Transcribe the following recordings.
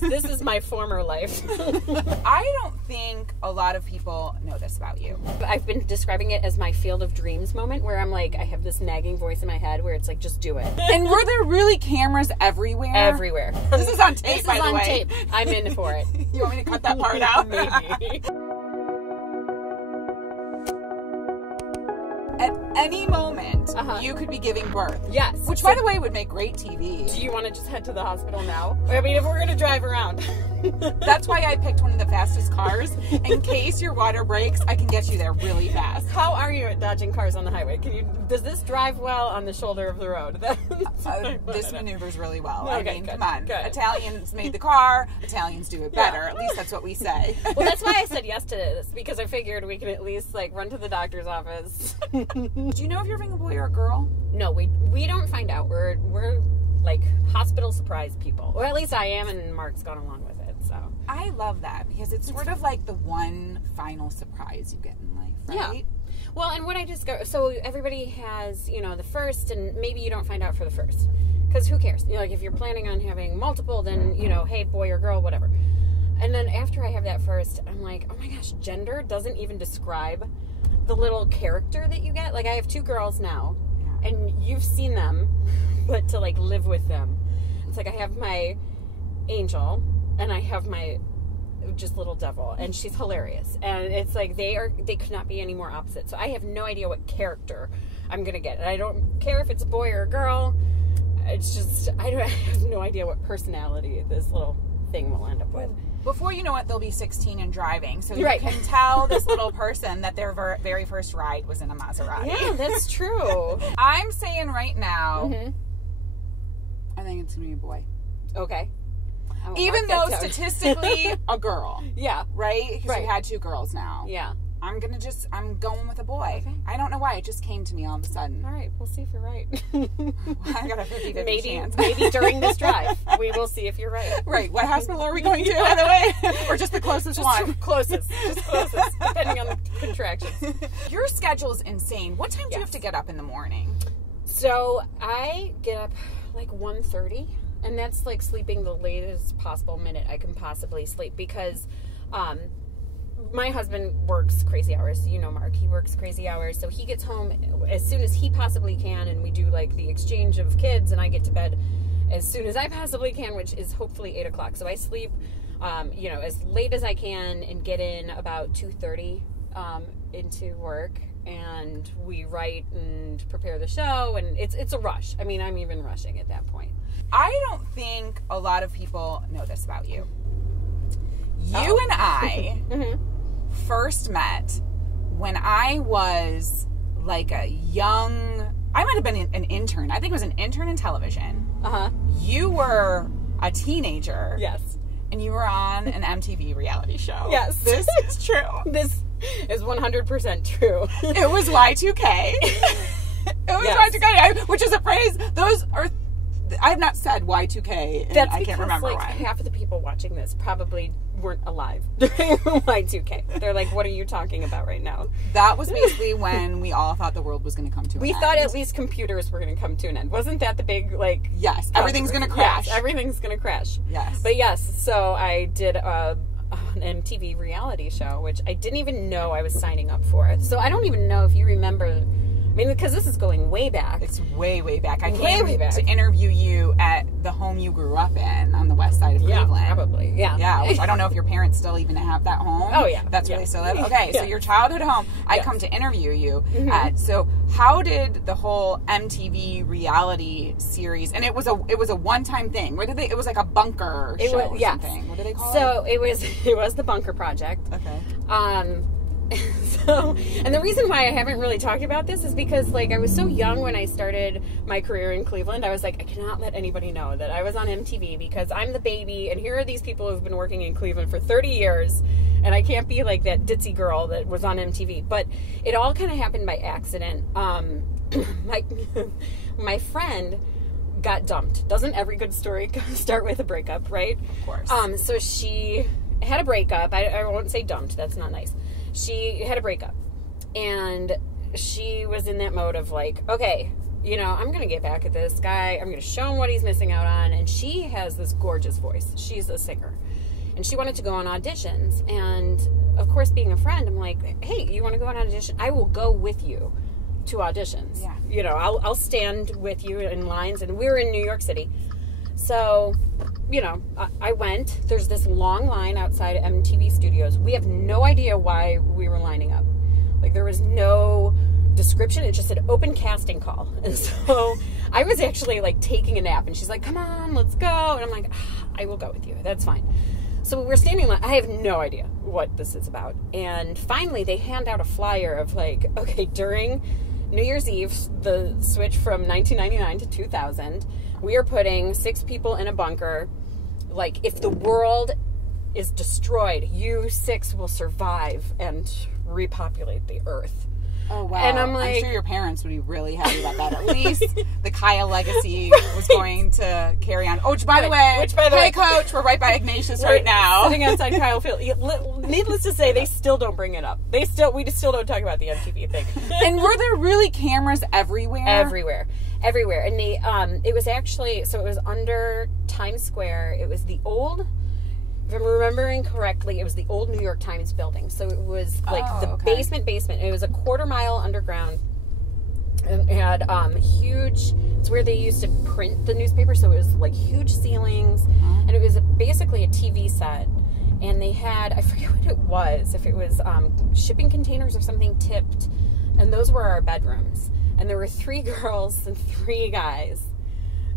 This is my former life. I don't think a lot of people know this about you. I've been describing it as my field of dreams moment, where I'm like, I have this nagging voice in my head where it's like, just do it. And were there really cameras everywhere? Everywhere. This is on tape, by the way. Tape. I'm in for it. You want me to cut that part out? Maybe. At any moment, you could be giving birth. Yes. Which, by the way, would make great TV. Do you want to just head to the hospital now? I mean, if we're going to drive around. That's why I picked one of the fastest cars. In case your water breaks, I can get you there really fast. How are you at dodging cars on the highway? Does this drive well on the shoulder of the road? This maneuvers really well. Okay, I mean, good, come on. good. Italians made the car. Italians do it better. Yeah. At least that's what we say. Well, that's why I said yes to this, because I figured we can at least run to the doctor's office. Do you know if you're having a boy or a girl? No, we don't find out. We're hospital surprise people. Or at least I am, and Mark's gone along with it. So I love that because it's sort of like the one final surprise you get in life, right? Yeah. Well, and what I just go, so everybody has, the first, and maybe you don't find out for the first, because who cares? If you're planning on having multiple, then, hey, boy or girl, whatever. And then after I have that first, I'm like, oh my gosh, gender doesn't even describe the little character that you get. I have 2 girls now, and you've seen them, but to live with them, it's I have my angel, and I have my just little devil, and she's hilarious, and it's they could not be any more opposite. So I have no idea what character I'm gonna get, and I don't care if it's a boy or a girl. It's just I have no idea what personality this little thing will end up with. Before you know it, they'll be 16 and driving, so you right. can tell this little person that their very first ride was in a Maserati. Yeah, that's true. I'm saying right now, I think it's gonna be a boy. Okay. Even though statistically a girl. Yeah. Right? Because right. we had 2 girls now. Yeah. I'm going with a boy. Okay. I don't know why. It just came to me all of a sudden. All right. We'll see if you're right. I got a 50-50 chance. Maybe during this drive, we will see if you're right. Right. What hospital are we going to, by the way? Or just the closest one? Closest. Just closest, depending on the contractions. Your schedule is insane. What time do you have to get up in the morning? So I get up 1:30. And that's sleeping the latest possible minute I can possibly sleep, because my husband works crazy hours. Mark, he works crazy hours. So he gets home as soon as he possibly can, and we do the exchange of kids, and I get to bed as soon as I possibly can, which is hopefully 8 o'clock. So I sleep, as late as I can and get in about 2:30 into work. And we write and prepare the show, and it's a rush. I mean, I'm even rushing at that point. I don't think a lot of people know this about you. You and I first met when I was a young... I might have been an intern. I think it was an intern in television. You were a teenager. Yes. And you were on an MTV reality show. Yes. This is true. This is 100% true. It was Y2K. It was Y2K, which is a phrase. Those are... I have not said Y2K, and I can't remember why. Half of the people watching this probably weren't alive during Y2K. They're like, what are you talking about right now? That was basically when we all thought the world was going to come to an end. We thought at least computers were going to come to an end. Wasn't that the big, Yes, everything's going to crash. Yes, everything's going to crash. Yes. But yes, so I did an MTV reality show, which I didn't even know I was signing up for. So I don't even know if you remember... I mean, because this is going way back. It's way, way back. I came to interview you at the home you grew up in on the west side of Cleveland. Yeah, probably. Yeah. Yeah, which I don't know if your parents still even have that home. Oh, yeah. That's where they still live. Okay, so your childhood home, I come to interview you at. So how did the whole MTV reality series, and it was a one-time thing. What did they, it was like a bunker show or something. What do they call it? So it was the Bunker Project. Okay. And the reason why I haven't really talked about this is because, I was so young when I started my career in Cleveland. I was like, I cannot let anybody know that I was on MTV because I'm the baby, and here are these people who've been working in Cleveland for 30 years, and I can't be like that ditzy girl that was on MTV. But it all kind of happened by accident. My friend got dumped. Doesn't every good story start with a breakup, right? Of course. So she had a breakup. I won't say dumped. That's not nice. She had a breakup, and she was in that mode of okay, you know, I'm going to get back at this guy. I'm going to show him what he's missing out on. And she has this gorgeous voice. She's a singer. And she wanted to go on auditions. And, of course, being a friend, I'm like, hey, you want to go on audition? I will go with you to auditions. Yeah. You know, I'll stand with you in lines. And we were in New York City. So, you know, I went. There's this long line outside MTV Studios. We have no idea why we were lining up. Like, there was no description. It just said open casting call. And so I was actually, like, taking a nap. And she's like, come on, let's go. And I'm like, I will go with you. That's fine. So we're standing line. I have no idea what this is about. And finally, they hand out a flyer of, like, okay, during New Year's Eve, the switch from 1999 to 2000, we are putting 6 people in a bunker. Like, if the world is destroyed, you 6 will survive and repopulate the earth. Oh, wow. And I'm like, sure your parents would be really happy about that. At least the Kyle legacy was going to carry on. Oh, which, by the way, hey, Coach, we're right by Ignatius right now. Sitting outside Kyle Field. Needless to say, they still don't bring it up. We still don't talk about the MTV thing. And were there really cameras everywhere? Everywhere. And it was actually, so it was under Times Square. It was the old, if I'm remembering correctly, it was the old New York Times building. So it was like basement. It was a quarter mile underground. And it had huge, it's where they used to print the newspaper. So it was like huge ceilings. And it was basically a TV set. And they had, I forget what it was, if it was shipping containers or something tipped. And those were our bedrooms. And there were 3 girls and 3 guys.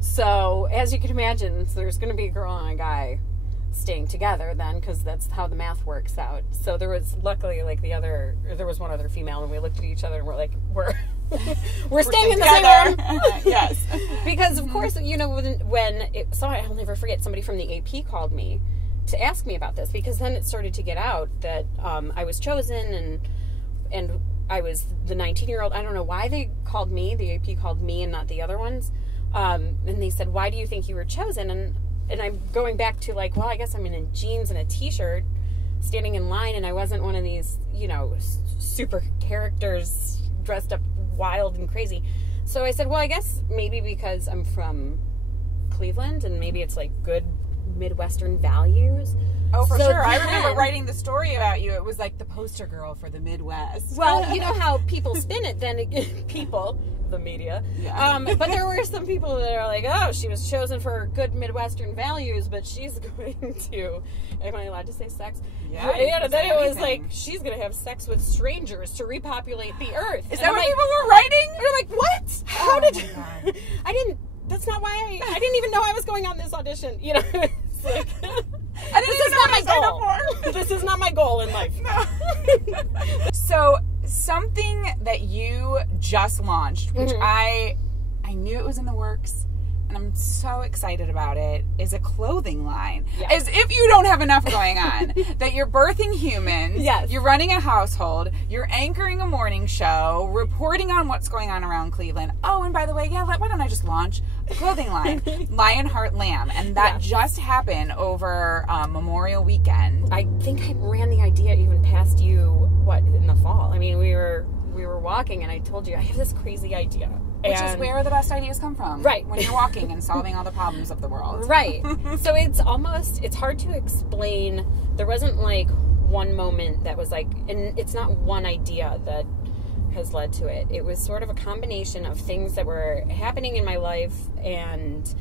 So, as you can imagine, so there's going to be a girl and a guy staying together then, because that's how the math works out. So there was, luckily, like there was one other female, and we looked at each other and we're like, we're staying in the same room. Yes. Because, of course, you know, I'll never forget, somebody from the AP called me to ask me about this, because then it started to get out that I was chosen and I was the 19-year-old. I don't know why they called me. The AP called me and not the other ones. And they said, why do you think you were chosen? And I'm going back to, like, well, I guess I'm in jeans and a T-shirt standing in line, and I wasn't one of these, you know, super characters dressed up wild and crazy. So I said, well, I guess maybe because I'm from Cleveland, and maybe it's, like, good Midwestern values. Oh, for sure. I remember writing the story about you. It was like the poster girl for the Midwest. Well, you know how people spin it then. People, the media. Yeah. But there were some people that are like, oh, she was chosen for her good Midwestern values, but she's going to, am I allowed to say sex? Yeah. Then it was like, she's going to have sex with strangers to repopulate the earth. Is that what people were writing? You're like, what? How did... I didn't... That's not why I didn't even know I was going on this audition. You know, it's like... This is not my goal. This is not my goal in life. No. So, something that you just launched, which I knew it was in the works, and I'm so excited about it, is a clothing line. Yes. As if you don't have enough going on. That you're birthing humans. Yes. You're running a household. You're anchoring a morning show. Reporting on what's going on around Cleveland. Oh, and by the way, why don't I just launch a clothing line? Lionheart Lamb. And that just happened over Memorial Weekend. I think I ran the idea even past you, in the fall. I mean, we were walking, and I told you, I have this crazy idea. Which is where the best ideas come from. Right. When you're walking and solving all the problems of the world. Right. So it's hard to explain. There wasn't like one moment that was like, and it's not one idea that has led to it. It was sort of a combination of things that were happening in my life and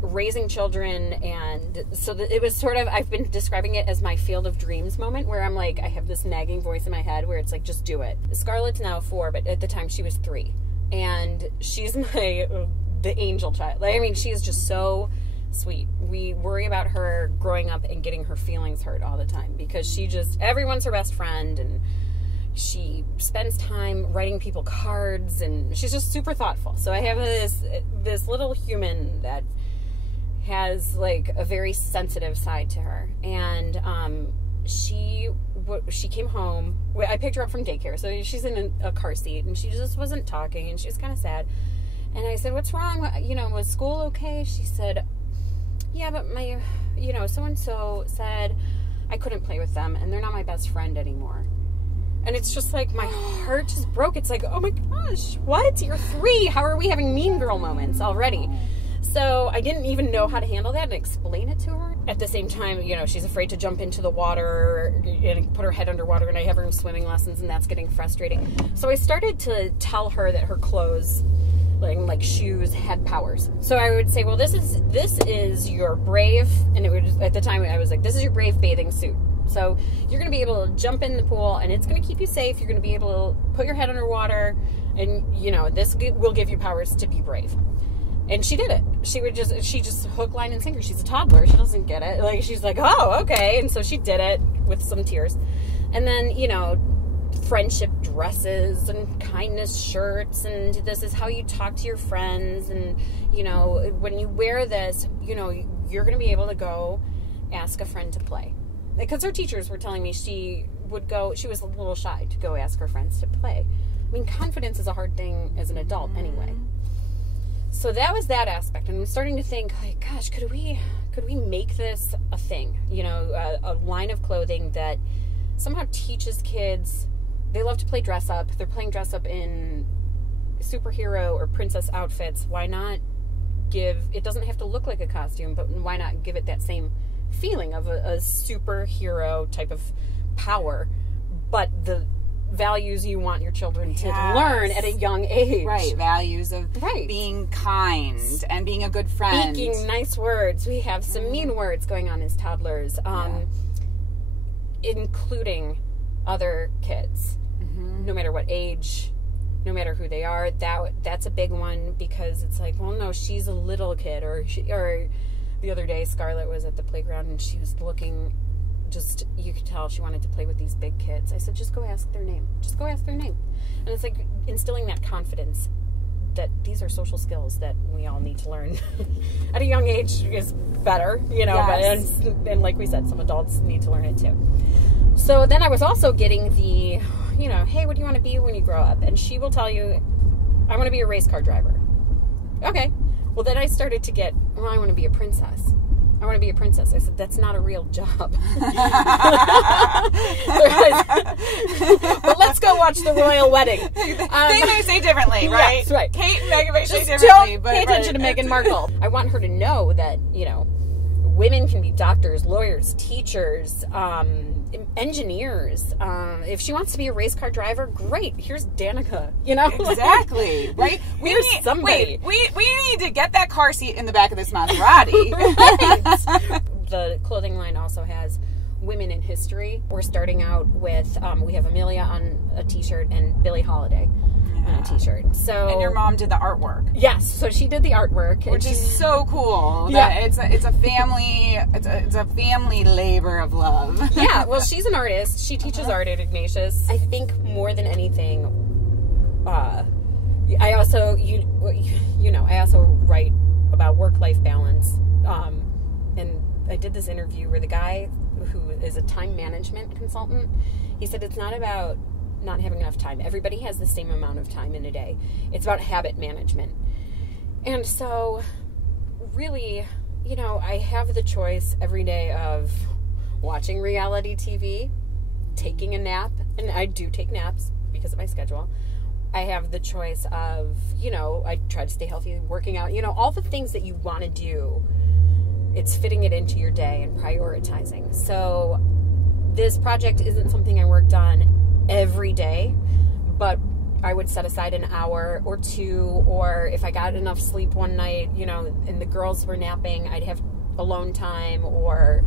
raising children, and so it was sort of, I've been describing it as my field of dreams moment, where I'm like, I have this nagging voice in my head where it's like, just do it. Scarlett's now 4, but at the time she was 3. And she's the angel child. Like, I mean, she is just so sweet. We worry about her growing up and getting her feelings hurt all the time, because everyone's her best friend, and she spends time writing people cards, and she's just super thoughtful. So I have this little human that has like a very sensitive side to her, and she came home. I picked her up from daycare, so she's in a car seat, and she just wasn't talking, and she was kind of sad. And I said, "What's wrong? Was school okay?" She said, "Yeah, but my, so and so said I couldn't play with them, and they're not my best friend anymore." And it's just like, my heart just broke. It's like, oh my gosh, what? You're 3. How are we having mean girl moments already? So I didn't even know how to handle that and explain it to her. At the same time, you know, she's afraid to jump into the water and put her head underwater, and I have her in swimming lessons, and that's getting frustrating. So I started to tell her that her clothes, like shoes, had powers. So I would say, well, this is your brave, and it would, at the time I was like, this is your brave bathing suit. So you're going to be able to jump in the pool, and it's going to keep you safe. You're going to be able to put your head underwater, and, you know, this will give you powers to be brave. And she did it. She just hook, line, and sinker. She's a toddler. She doesn't get it. Like, she's like, oh, okay. And so she did it with some tears. And then, you know, friendship dresses and kindness shirts, and this is how you talk to your friends. And, you know, when you wear this, you know, you're going to be able to go ask a friend to play. Because her teachers were telling me she was a little shy to go ask her friends to play. I mean, confidence is a hard thing as an adult anyway. So that was that aspect, and I'm starting to think, like, gosh, could we make this a thing? You know, a line of clothing that somehow teaches kids. They love to play dress up. They're playing dress up in superhero or princess outfits. Why not it doesn't have to look like a costume, but why not give it that same feeling of a superhero type of power, but the values you want your children to learn at a young age. Right. Values of being kind and being a good friend. Speaking nice words. We have some mean words going on as toddlers, including other kids, no matter what age, no matter who they are. That's a big one, because it's like, well, no, she's a little kid, or the other day Scarlett was at the playground and she was looking, just, you could tell she wanted to play with these big kids. I said, just go ask their name. Just go ask their name. And it's like instilling that confidence that these are social skills that we all need to learn at a young age is better, you know, and like we said, some adults need to learn it too. So then I was also getting the, you know, hey, what do you want to be when you grow up? And she will tell you, I want to be a race car driver. Okay. Well, then I started to get, well, I want to be a princess. I want to be a princess. I said, that's not a real job. But let's go watch the royal wedding. They may say differently, right? Yes, right. Kate and Meghan may say differently. But pay attention to Meghan Markle. I want her to know that, you know, women can be doctors, lawyers, teachers, engineers. If she wants to be a race car driver, great. Here's Danica. You know, exactly, right? Here's somebody. We need to get that car seat in the back of this Maserati. Right. The clothing line also has women in history. We're starting out with we have Amelia on a T-shirt and Billie Holiday on a T-shirt. So, and your mom did the artwork. Yes, so she did the artwork, which is so cool. Yeah, it's a family labor of love. Yeah, well, she's an artist. She teaches art at Ignatius. I think more than anything, I also I also write about work-life balance. And I did this interview where the guy who is a time management consultant, he said it's not about not having enough time. Everybody has the same amount of time in a day. It's about habit management. And so really, you know, I have the choice every day of watching reality TV, taking a nap, and I do take naps because of my schedule. I have the choice of, you know, I try to stay healthy, working out, you know, all the things that you want to do. It's fitting it into your day and prioritizing. So this project isn't something I worked on every day, but I would set aside an hour or two, or if I got enough sleep one night, you know, and the girls were napping, I'd have alone time, or,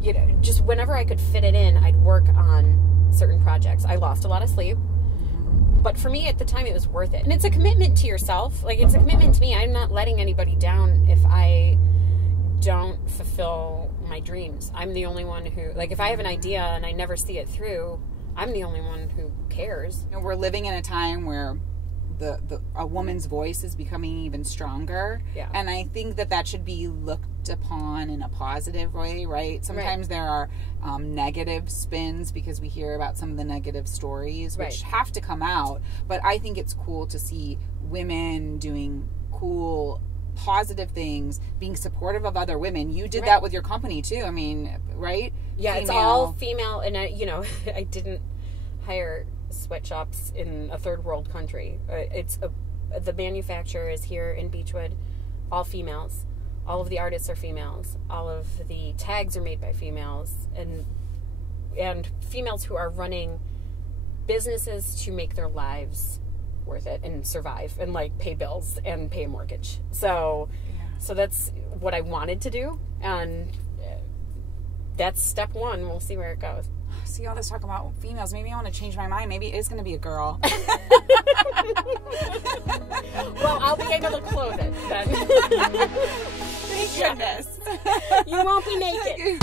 you know, just whenever I could fit it in, I'd work on certain projects. I lost a lot of sleep, but for me at the time, it was worth it. And it's a commitment to yourself. Like, it's a commitment to me. I'm not letting anybody down if I don't fulfill my dreams. I'm the only one who, like, if I have an idea and I never see it through, I'm the only one who cares. And we're living in a time where a woman's voice is becoming even stronger. Yeah. And I think that should be looked upon in a positive way, right? Sometimes there are negative spins because we hear about some of the negative stories, which have to come out. But I think it's cool to see women doing cool, positive things, being supportive of other women. You did that with your company too. I mean, right? Yeah, it's all female, and I didn't hire sweatshops in a third world country. The manufacturer is here in Beechwood, all females. All of the artists are females. All of the tags are made by females, and females who are running businesses to make their lives worth it and survive and like pay bills and pay a mortgage. So that's what I wanted to do, and that's step one. We'll see where it goes. See all this talk about females. Maybe I want to change my mind. Maybe it is going to be a girl. Well, I'll be able to clothe it then. Thank goodness. You won't be naked.